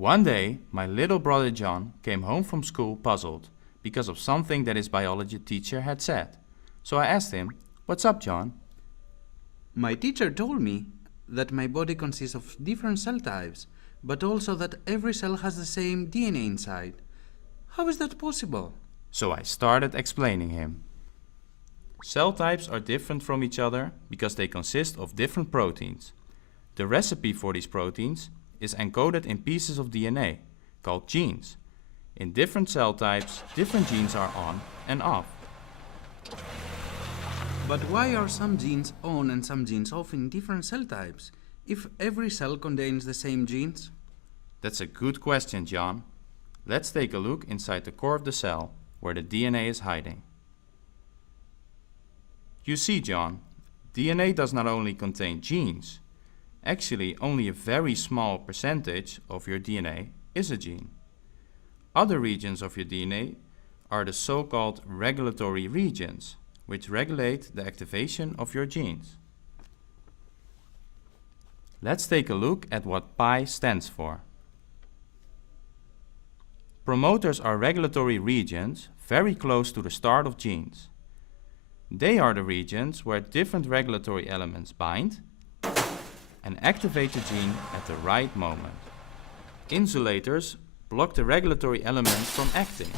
One day, my little brother John came home from school puzzled because of something that his biology teacher had said. So I asked him, "What's up, John?" My teacher told me that my body consists of different cell types, but also that every cell has the same DNA inside. How is that possible? So I started explaining him. Cell types are different from each other because they consist of different proteins. The recipe for these proteins is encoded in pieces of DNA, called genes. In different cell types, different genes are on and off. But why are some genes on and some genes off in different cell types, if every cell contains the same genes? That's a good question, John. Let's take a look inside the core of the cell, where the DNA is hiding. You see, John, DNA does not only contain genes. Actually, only a very small percentage of your DNA is a gene. Other regions of your DNA are the so-called regulatory regions, which regulate the activation of your genes. Let's take a look at what pi stands for. Promoters are regulatory regions very close to the start of genes. They are the regions where different regulatory elements bind and activate the gene at the right moment. Insulators block the regulatory elements from acting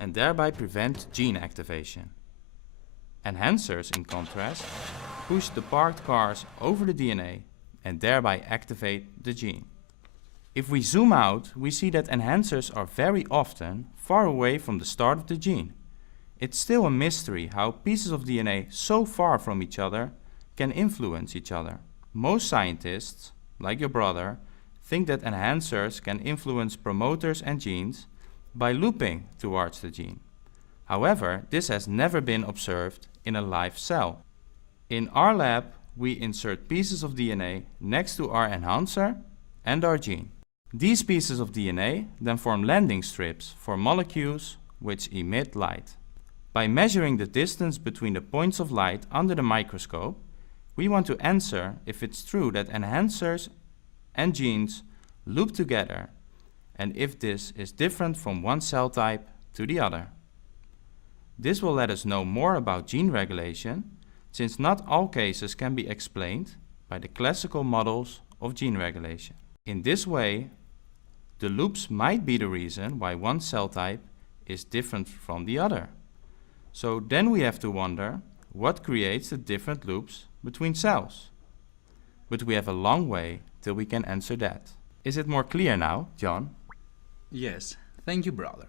and thereby prevent gene activation. Enhancers, in contrast, push the parked cars over the DNA and thereby activate the gene. If we zoom out, we see that enhancers are very often far away from the start of the gene. It's still a mystery how pieces of DNA so far from each other can influence each other. Most scientists, like your brother, think that enhancers can influence promoters and genes by looping towards the gene. However, this has never been observed in a live cell. In our lab, we insert pieces of DNA next to our enhancer and our gene. These pieces of DNA then form landing strips for molecules which emit light. By measuring the distance between the points of light under the microscope, we want to answer if it's true that enhancers and genes loop together and if this is different from one cell type to the other. This will let us know more about gene regulation, since not all cases can be explained by the classical models of gene regulation. In this way, the loops might be the reason why one cell type is different from the other. So then we have to wonder what creates the different loops between cells. But we have a long way till we can answer that. Is it more clear now, John? Yes, thank you, brother.